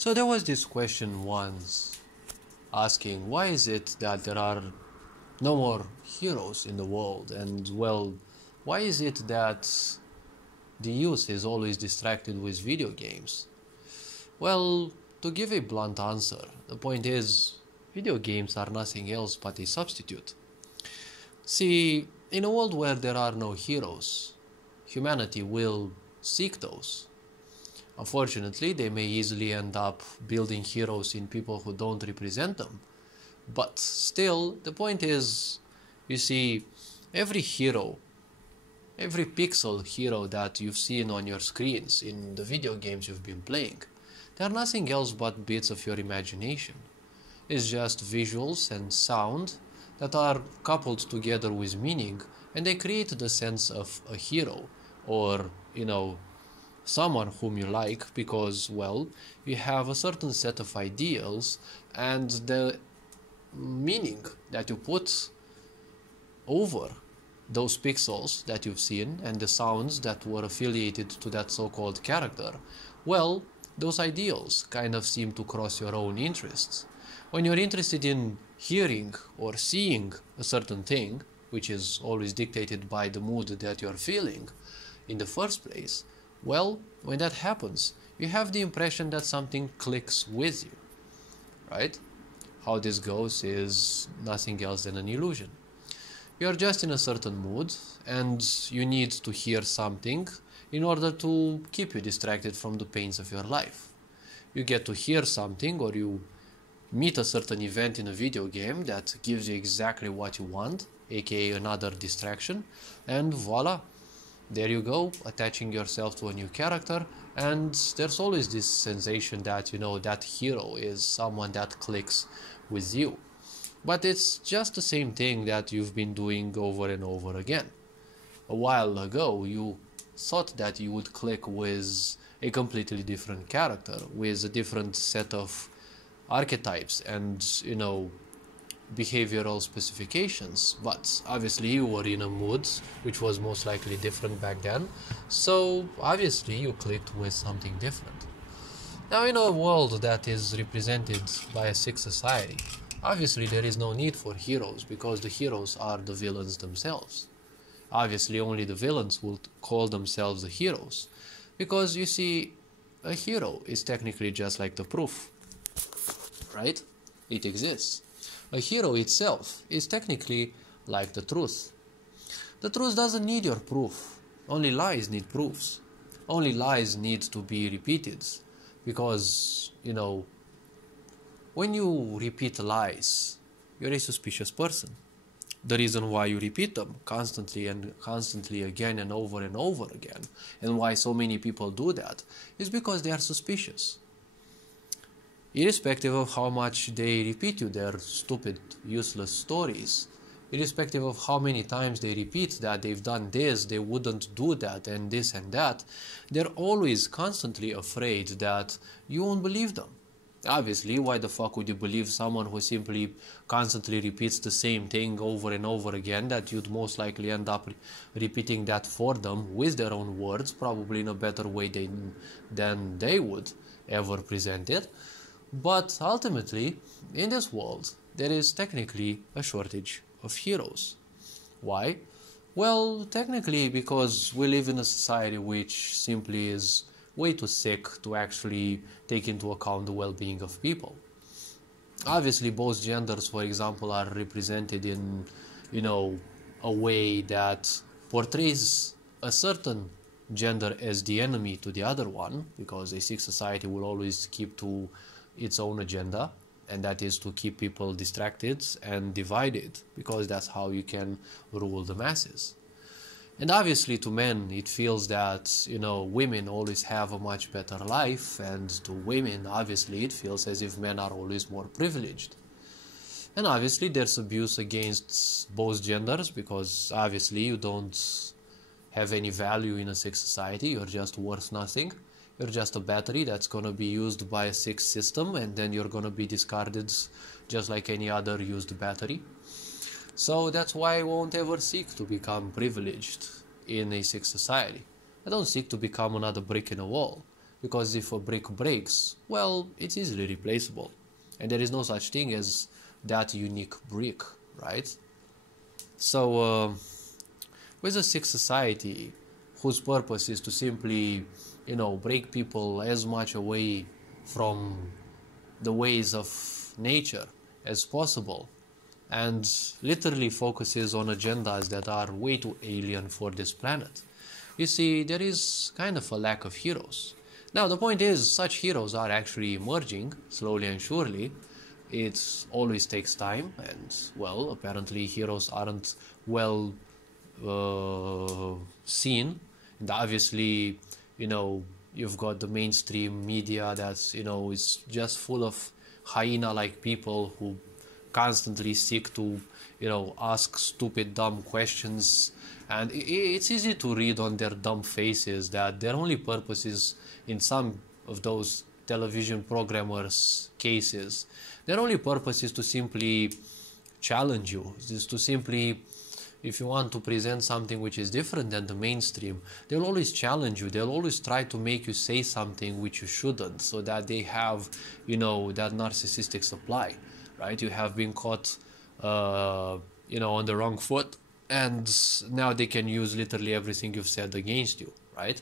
So there was this question once asking, why is it that there are no more heroes in the world? And well, why is it that the youth is always distracted with video games? Well, to give a blunt answer, the point is, video games are nothing else but a substitute. See, in a world where there are no heroes, humanity will seek those. Unfortunately, they may easily end up building heroes in people who don't represent them. But still, the point is, you see, every hero, every pixel hero that you've seen on your screens in the video games you've been playing, they are nothing else but bits of your imagination. It's just visuals and sound that are coupled together with meaning, and they create the sense of a hero, or, someone whom you like, because, well, you have a certain set of ideals, and the meaning that you put over those pixels that you've seen and the sounds that were affiliated to that so-called character, well, those ideals kind of seem to cross your own interests. When you're interested in hearing or seeing a certain thing, which is always dictated by the mood that you're feeling in the first place, well, when that happens, you have the impression that something clicks with you, right? How this goes is nothing else than an illusion. You're just in a certain mood and you need to hear something in order to keep you distracted from the pains of your life. You get to hear something, or you meet a certain event in a video game that gives you exactly what you want, aka another distraction, and voila, there you go, attaching yourself to a new character, and there's always this sensation that, that hero is someone that clicks with you. But it's just the same thing that you've been doing over and over again. A while ago, you thought that you would click with a completely different character, with a different set of archetypes and, behavioral specifications, but obviously you were in a mood which was most likely different back then, so obviously you clicked with something different. Now, in a world that is represented by a sick society, obviously there is no need for heroes, because the heroes are the villains themselves. Obviously only the villains will call themselves the heroes, because you see, a hero is technically just like the proof, right? It exists. A hero itself is technically like the truth. The truth doesn't need your proof. Only lies need proofs. Only lies need to be repeated. Because, when you repeat lies, you're a suspicious person. The reason why you repeat them constantly and constantly again and over again, and why so many people do that, is because they are suspicious. Irrespective of how much they repeat you their stupid, useless stories, irrespective of how many times they repeat that they've done this, they wouldn't do that, and this and that, they're always constantly afraid that you won't believe them. Obviously, why the fuck would you believe someone who simply constantly repeats the same thing over and over again, that you'd most likely end up repeating that for them with their own words, probably in a better way than they would ever present it. But ultimately, in this world, there is technically a shortage of heroes. Why? Well, technically because we live in a society which simply is way too sick to actually take into account the well-being of people. Obviously, both genders, for example, are represented in, a way that portrays a certain gender as the enemy to the other one, because a sick society will always keep to its own agenda, and that is to keep people distracted and divided, because that's how you can rule the masses. And obviously to men it feels that, women always have a much better life, and to women obviously it feels as if men are always more privileged. And obviously there's abuse against both genders, because obviously you don't have any value in a sick society, you're just worth nothing. You're just a battery that's going to be used by a sick system, and then you're going to be discarded just like any other used battery. So that's why I won't ever seek to become privileged in a sick society. I don't seek to become another brick in a wall. because if a brick breaks, well, it's easily replaceable. And there is no such thing as that unique brick, right? So, with a sick society whose purpose is to simply, break people as much away from the ways of nature as possible, and literally focuses on agendas that are way too alien for this planet, you see, there is kind of a lack of heroes. Now, the point is, such heroes are actually emerging, slowly and surely. It always takes time, and, well, apparently heroes aren't well seen. And obviously, you've got the mainstream media that's, is just full of hyena-like people who constantly seek to, ask stupid, dumb questions. And it's easy to read on their dumb faces that their only purpose is, in some of those television programmers' cases, their only purpose is to simply challenge you, is to simply, if you want to present something which is different than the mainstream, they'll always challenge you. They'll always try to make you say something which you shouldn't, so that they have, that narcissistic supply, right? You have been caught, on the wrong foot, and now they can use literally everything you've said against you, right?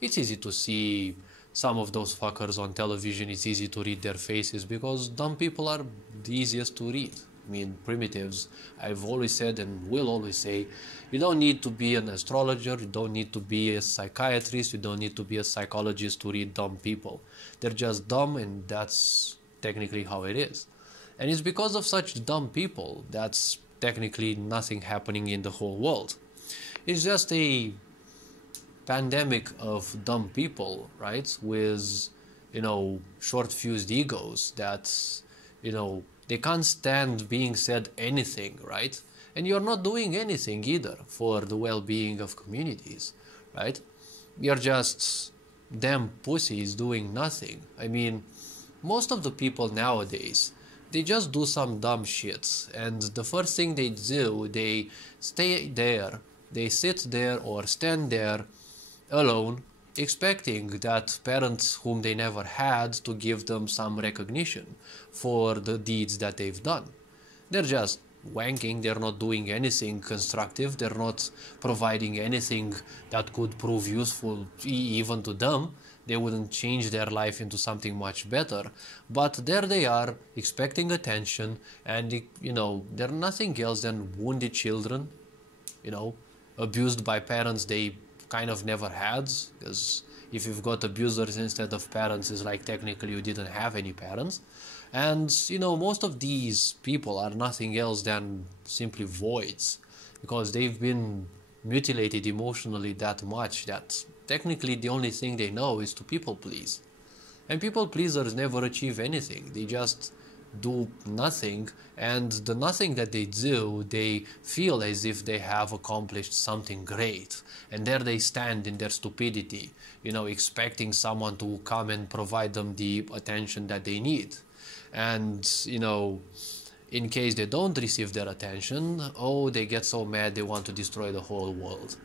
It's easy to see some of those fuckers on television. It's easy to read their faces because dumb people are the easiest to read. I mean, primitives, I've always said and will always say, you don't need to be an astrologer, you don't need to be a psychiatrist, you don't need to be a psychologist to read dumb people. They're just dumb, and that's technically how it is. And it's because of such dumb people that's technically nothing happening in the whole world. It's just a pandemic of dumb people, right? With, short-fused egos that, they can't stand being said anything, right? And you're not doing anything either for the well-being of communities, right? You're just damn pussies doing nothing. I mean, most of the people nowadays, they just do some dumb shit, and the first thing they do, they stay there, they sit there or stand there alone, expecting that parents whom they never had to give them some recognition for the deeds that they've done. They're just wanking, they're not doing anything constructive, they're not providing anything that could prove useful even to them. They wouldn't change their life into something much better, but there they are, expecting attention, and they're nothing else than wounded children, abused by parents they kind of never had, because if you've got abusers instead of parents, it's like technically you didn't have any parents. And most of these people are nothing else than simply voids, because they've been mutilated emotionally that much that technically the only thing they know is to people please. And people pleasers never achieve anything, they just do nothing, and the nothing that they do, they feel as if they have accomplished something great, and there they stand in their stupidity, expecting someone to come and provide them the attention that they need. And in case they don't receive their attention, they get so mad they want to destroy the whole world.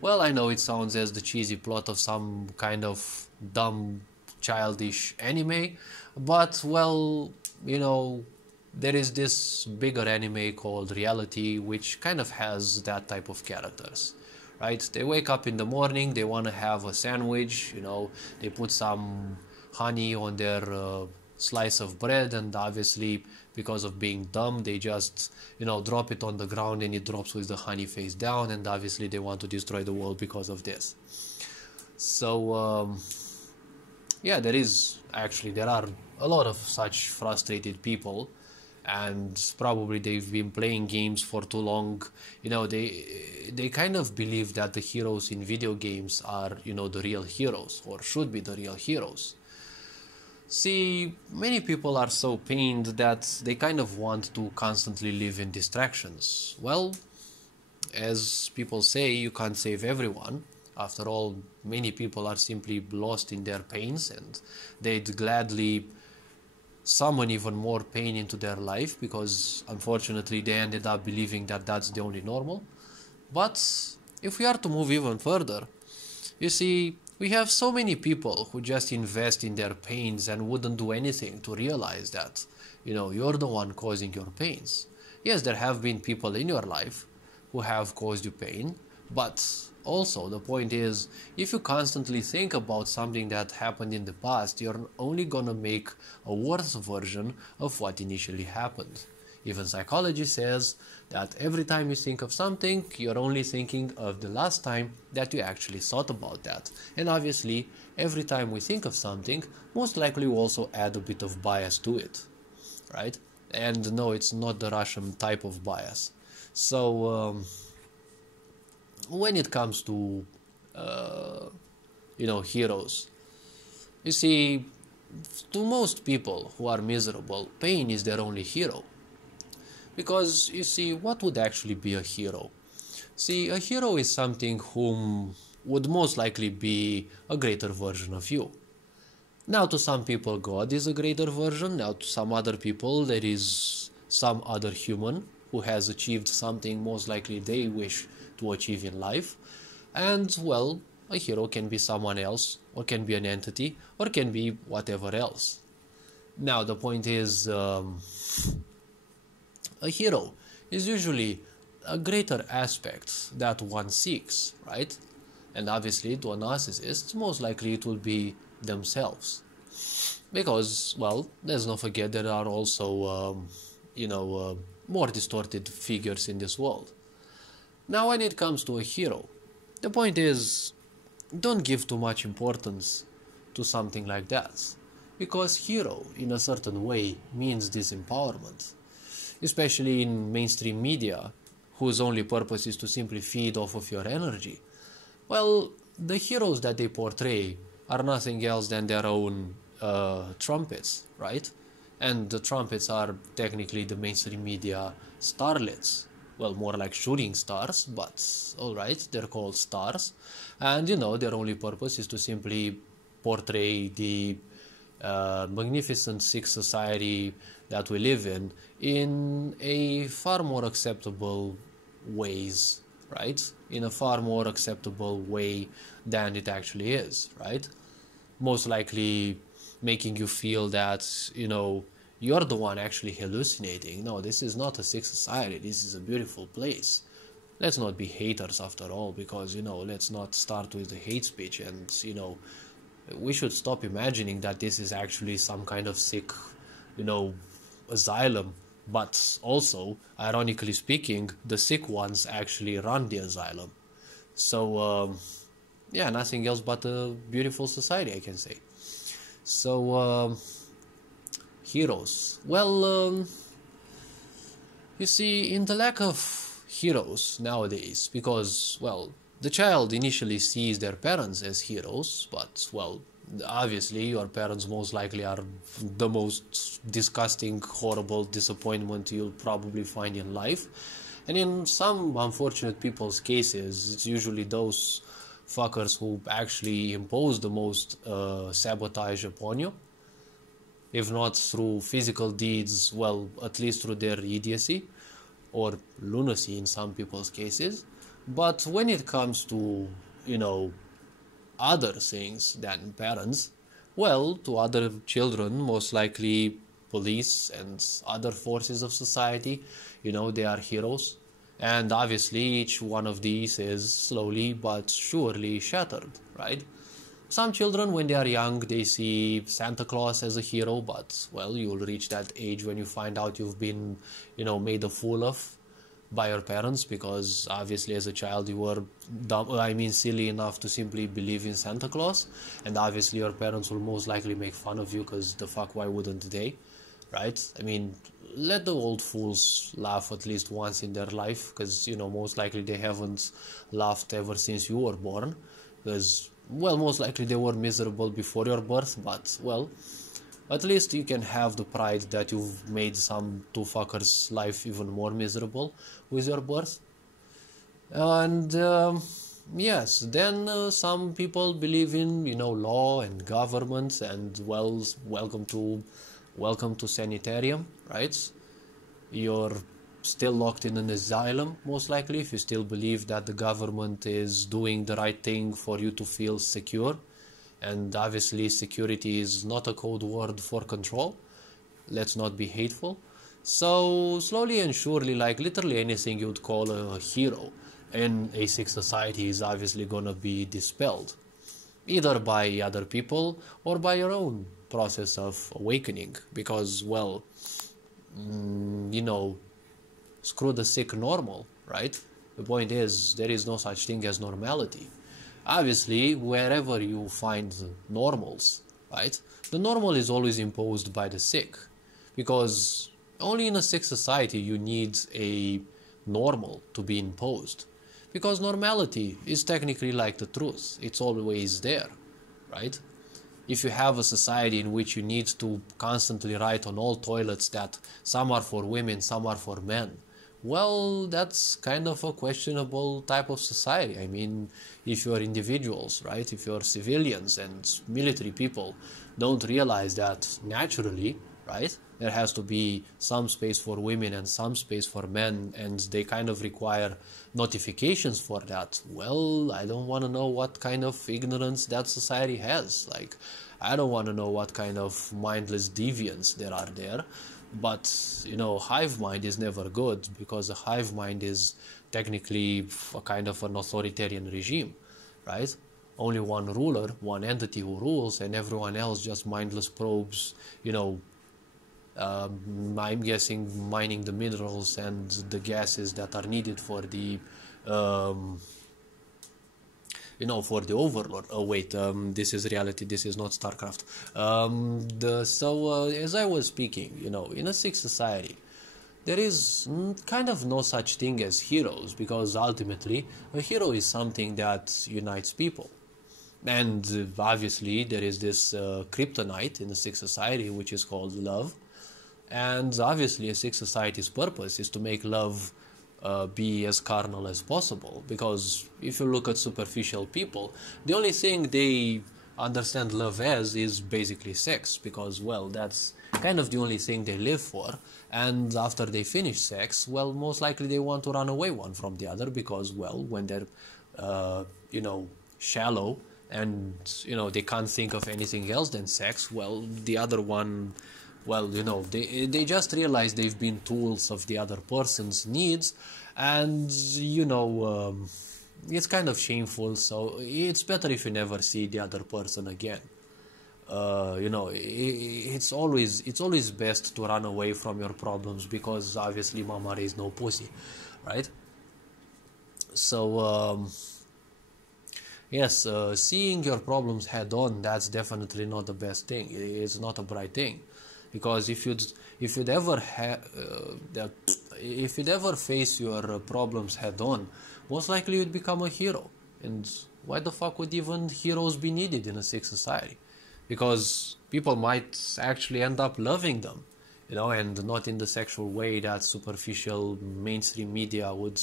Well, I know it sounds as the cheesy plot of some kind of dumb childish anime, but well, there is this bigger anime called Reality, which kind of has that type of characters, right? They wake up in the morning, they want to have a sandwich, they put some honey on their slice of bread, and obviously because of being dumb, they just drop it on the ground and it drops with the honey face down, and obviously they want to destroy the world because of this. So yeah, there are a lot of such frustrated people, and probably they've been playing games for too long. They kind of believe that the heroes in video games are the real heroes, or should be the real heroes. See, many people are so pained that they kind of want to constantly live in distractions. Well, as people say, you can't save everyone. After all, many people are simply lost in their pains, and they'd gladly summon even more pain into their life, because unfortunately they ended up believing that that's the only normal. But if we are to move even further, you see, We have so many people who just invest in their pains and wouldn't do anything to realize that, you're the one causing your pains. Yes, there have been people in your life who have caused you pain, but also the point is, if you constantly think about something that happened in the past, you're only gonna make a worse version of what initially happened. Even psychology says that every time you think of something, you're only thinking of the last time that you actually thought about that. And obviously, every time we think of something, most likely we also add a bit of bias to it, right? And no, it's not the Russian type of bias. So, when it comes to, heroes, you see, to most people who are miserable, pain is their only hero. Because, you see, what would actually be a hero? See, a hero is something whom would most likely be a greater version of you. Now, to some people, God is a greater version. Now, to some other people, there is some other human who has achieved something most likely they wish to achieve in life. And, well, a hero can be someone else, or can be an entity, or can be whatever else. Now, the point is, a hero is usually a greater aspect that one seeks, right? And obviously, to a narcissist, most likely it will be themselves. Because, well, let's not forget there are also, more distorted figures in this world. Now, when it comes to a hero, the point is, don't give too much importance to something like that. Because hero, in a certain way, means disempowerment. Especially in mainstream media, whose only purpose is to simply feed off of your energy. Well, the heroes that they portray are nothing else than their own trumpets, right? And the trumpets are technically the mainstream media starlets. Well, more like shooting stars, but alright, they're called stars. And their only purpose is to simply portray the magnificent sick society that we live in a far more acceptable ways, right? In a far more acceptable way than it actually is, right? Most likely making you feel that, you're the one actually hallucinating. No, this is not a sick society. This is a beautiful place. Let's not be haters after all, because, let's not start with the hate speech and, we should stop imagining that this is actually some kind of sick, asylum. But also, ironically speaking, the sick ones actually run the asylum. So, nothing else but a beautiful society, I can say. So, heroes. Well, you see, in the lack of heroes nowadays, because, well, the child initially sees their parents as heroes, but, well, obviously your parents most likely are the most disgusting, horrible disappointment you'll probably find in life. And in some unfortunate people's cases, it's usually those fuckers who actually impose the most sabotage upon you. If not through physical deeds, well, at least through their idiocy or lunacy in some people's cases. But when it comes to, other things than parents, well, to other children, most likely police and other forces of society, they are heroes. And obviously each one of these is slowly but surely shattered, right? Some children, when they are young, they see Santa Claus as a hero, but, well, you'll reach that age when you find out you've been, made a fool of by your parents, because obviously as a child you were silly enough to simply believe in Santa Claus, and obviously your parents will most likely make fun of you, because the fuck, why wouldn't they, right? Let the old fools laugh at least once in their life, because, most likely they haven't laughed ever since you were born, because, well, most likely they were miserable before your birth, but, well, at least you can have the pride that you've made some two fuckers' life even more miserable with your birth. And yes, then some people believe in, law and government, and, welcome to sanitarium, right? Your still locked in an asylum, most likely, if you still believe that the government is doing the right thing for you to feel secure. And obviously security is not a code word for control. Let's not be hateful. So slowly and surely, like literally anything you'd call a hero in a sick society is obviously gonna be dispelled, either by other people or by your own process of awakening. Because, well, screw the sick normal, right? The point is, there is no such thing as normality. Obviously, wherever you find normals, right, the normal is always imposed by the sick, because only in a sick society you need a normal to be imposed, because normality is technically like the truth. It's always there, right? If you have a society in which you need to constantly write on all toilets that some are for women, some are for men, well, that's kind of a questionable type of society. I mean, if you're individuals, right, if you're civilians and military people don't realize that naturally, right, there has to be some space for women and some space for men, and they kind of require notifications for that, well, I don't want to know what kind of ignorance that society has. Like, I don't want to know what kind of mindless deviants there are there. But, hive mind is never good, because a hive mind is technically a kind of an authoritarian regime, right? Only one ruler, one entity who rules, and everyone else just mindless probes, I'm guessing mining the minerals and the gases that are needed for the for the overlord. Oh wait, this is reality, this is not StarCraft. As I was speaking, in a sick society, there is kind of no such thing as heroes, because ultimately a hero is something that unites people. And obviously there is this kryptonite in a sick society, which is called love. And obviously a sick society's purpose is to make love be as carnal as possible, because if you look at superficial people, the only thing they understand love as is basically sex, because, well, that's kind of the only thing they live for. And after they finish sex, well, most likely they want to run away one from the other, because, well, when they're shallow and they can't think of anything else than sex, well, the other one, well, they just realize they've been tools of the other person's needs, and it's kind of shameful. So it's better if you never see the other person again. It's always best to run away from your problems, because obviously mama raised no pussy, right? So yes, seeing your problems head on, that's definitely not the best thing. It's not a bright thing. Because if you'd ever face your problems head on, most likely you'd become a hero. And why the fuck would even heroes be needed in a sick society? Because people might actually end up loving them, and not in the sexual way that superficial mainstream media would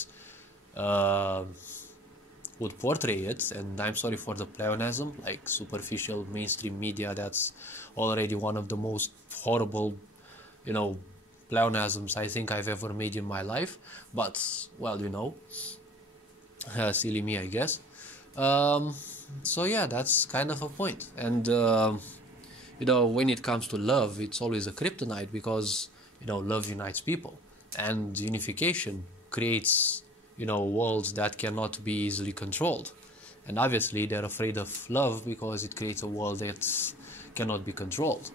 portray it. And I'm sorry for the pleonasm, like superficial mainstream media, that's already one of the most horrible, pleonasms I think I've ever made in my life. But, well, silly me, I guess. So yeah, that's kind of a point. And, when it comes to love, it's always a kryptonite, because, love unites people. And unification creates worlds that cannot be easily controlled. And obviously they're afraid of love, because it creates a world that cannot be controlled.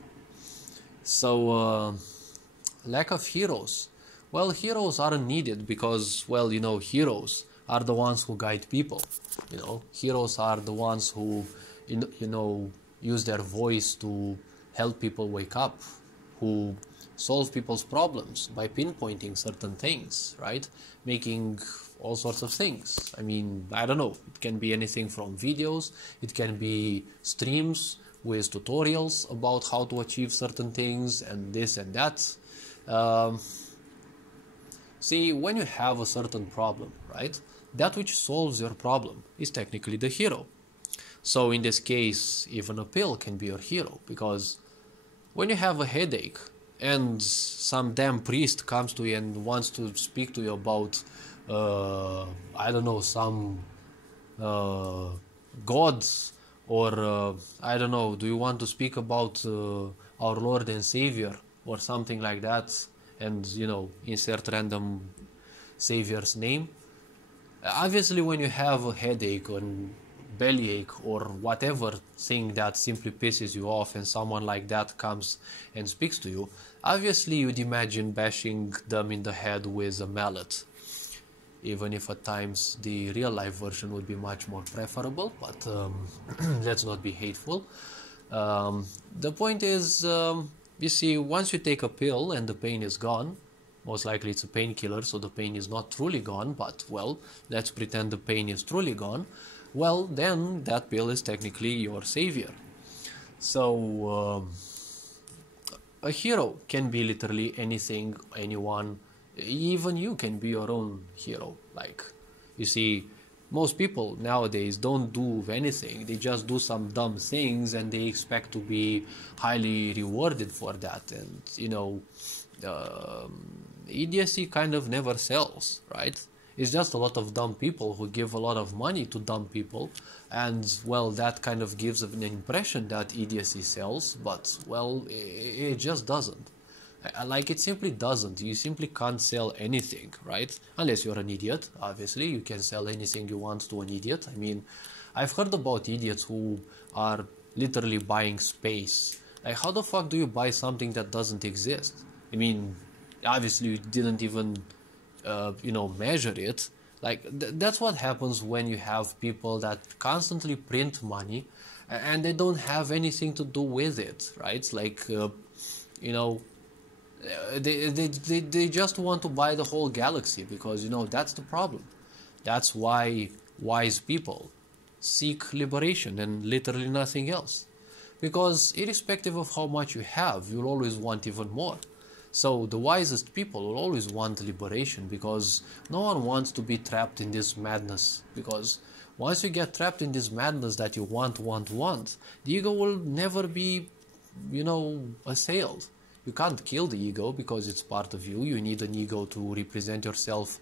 So lack of heroes. Well, heroes aren't needed, because, well, heroes are the ones who guide people. Heroes are the ones who use their voice to help people wake up, who solve people's problems by pinpointing certain things, right? Making all sorts of things. I mean, I don't know, it can be anything from videos, it can be streams with tutorials about how to achieve certain things and this and that. See, when you have a certain problem, right, that which solves your problem is technically the hero. So in this case, even a pill can be your hero, because when you have a headache and some damn priest comes to you and wants to speak to you about, I don't know, some gods, or I don't know, do you want to speak about our Lord and Savior or something like that, and insert random Savior's name. Obviously, when you have a headache or bellyache or whatever thing that simply pisses you off and someone like that comes and speaks to you, obviously you'd imagine bashing them in the head with a mallet, even if at times the real life version would be much more preferable, but let's not be hateful. The point is, you see, once you take a pill and the pain is gone, most likely it's a painkiller, so the pain is not truly gone, but, well, let's pretend the pain is truly gone, well, then that pill is technically your savior. So, a hero can be literally anything, anyone, even you can be your own hero. Like, you see, most people nowadays don't do anything, they just do some dumb things and they expect to be highly rewarded for that, and, idiocy kind of never sells, right? It's just a lot of dumb people who give a lot of money to dumb people, and, well, that kind of gives an impression that idiocy sells, but, well, it just doesn't. Like, it simply doesn't. You simply can't sell anything, right? Unless you're an idiot, obviously. You can sell anything you want to an idiot. I mean, I've heard about idiots who are literally buying space. Like, how the fuck do you buy something that doesn't exist? I mean, obviously you didn't even, measure it. Like, that's what happens when you have people that constantly print money and they don't have anything to do with it, right? Like, they just want to buy the whole galaxy because, that's the problem. That's why wise people seek liberation and literally nothing else. Because irrespective of how much you have, you'll always want even more. So the wisest people will always want liberation because no one wants to be trapped in this madness. Because once you get trapped in this madness that you want, the ego will never be, assailed. You can't kill the ego because it's part of you. You need an ego to represent yourself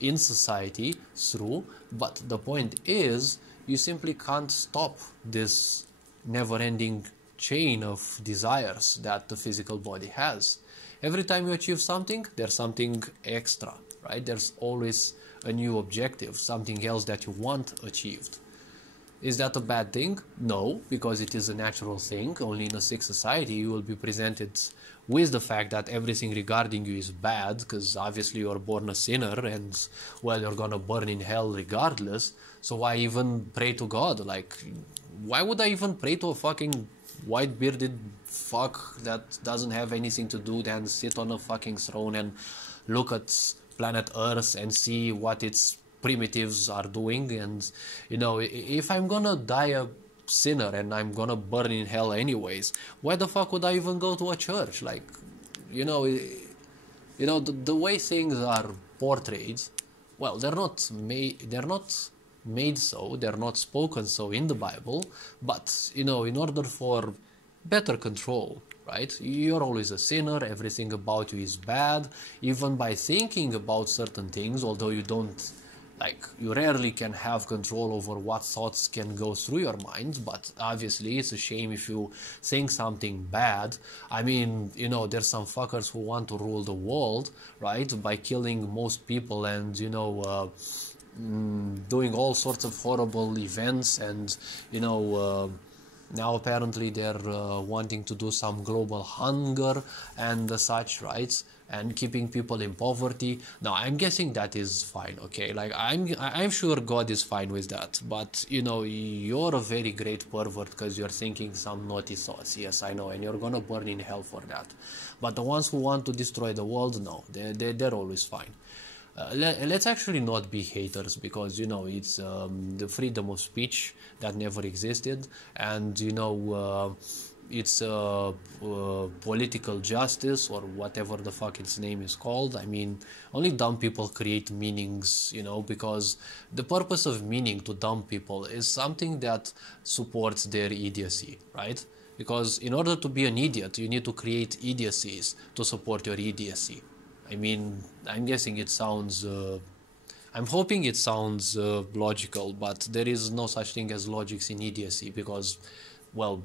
in society through. But the point is, you simply can't stop this never-ending chain of desires that the physical body has. Every time you achieve something, there's something extra, right? There's always a new objective, something else that you want achieved. Is that a bad thing? No, because it is a natural thing. Only in a sick society you will be presented with the fact that everything regarding you is bad, because obviously you're born a sinner and, well, you're gonna burn in hell regardless. So why even pray to God? Like, why would I even pray to a fucking white-bearded fuck that doesn't have anything to do than sit on a fucking throne and look at planet Earth and see what its primitives are doing? And, if I'm gonna die a sinner and I'm gonna burn in hell anyways, why the fuck would I even go to a church? Like, the way things are portrayed, well, they're not made so, they're not spoken so in the Bible, but, in order for better control, right? You're always a sinner, everything about you is bad, even by thinking about certain things, although you rarely can have control over what thoughts can go through your mind, but obviously it's a shame if you think something bad. I mean, there's some fuckers who want to rule the world, right, by killing most people and, doing all sorts of horrible events, and now apparently they're wanting to do some global hunger and such, right, and keeping people in poverty. Now I'm guessing that is fine, okay, like I'm sure God is fine with that, but you're a very great pervert because you're thinking some naughty thoughts, yes I know, and you're gonna burn in hell for that. But the ones who want to destroy the world, no, they're always fine. Let's actually not be haters, because it's the freedom of speech that never existed, and it's political justice, or whatever the fuck its name is called. I mean, only dumb people create meanings, because the purpose of meaning to dumb people is something that supports their idiocy, right? Because in order to be an idiot, you need to create idiocies to support your idiocy. I mean, I'm guessing it sounds. I'm hoping it sounds logical, but there is no such thing as logics in idiocy because, well,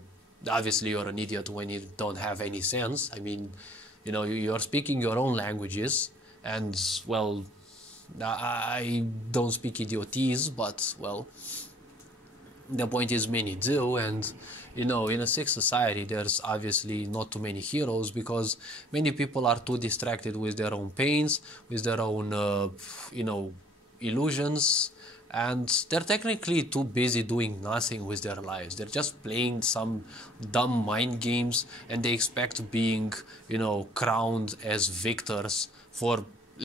obviously you're an idiot when you don't have any sense. I mean, you're speaking your own languages, and, well, I don't speak idiotese, but, well, the point is many do, and in a sick society there's obviously not too many heroes because many people are too distracted with their own pains, with their own illusions, and they're technically too busy doing nothing with their lives. They're just playing some dumb mind games, and they expect being crowned as victors for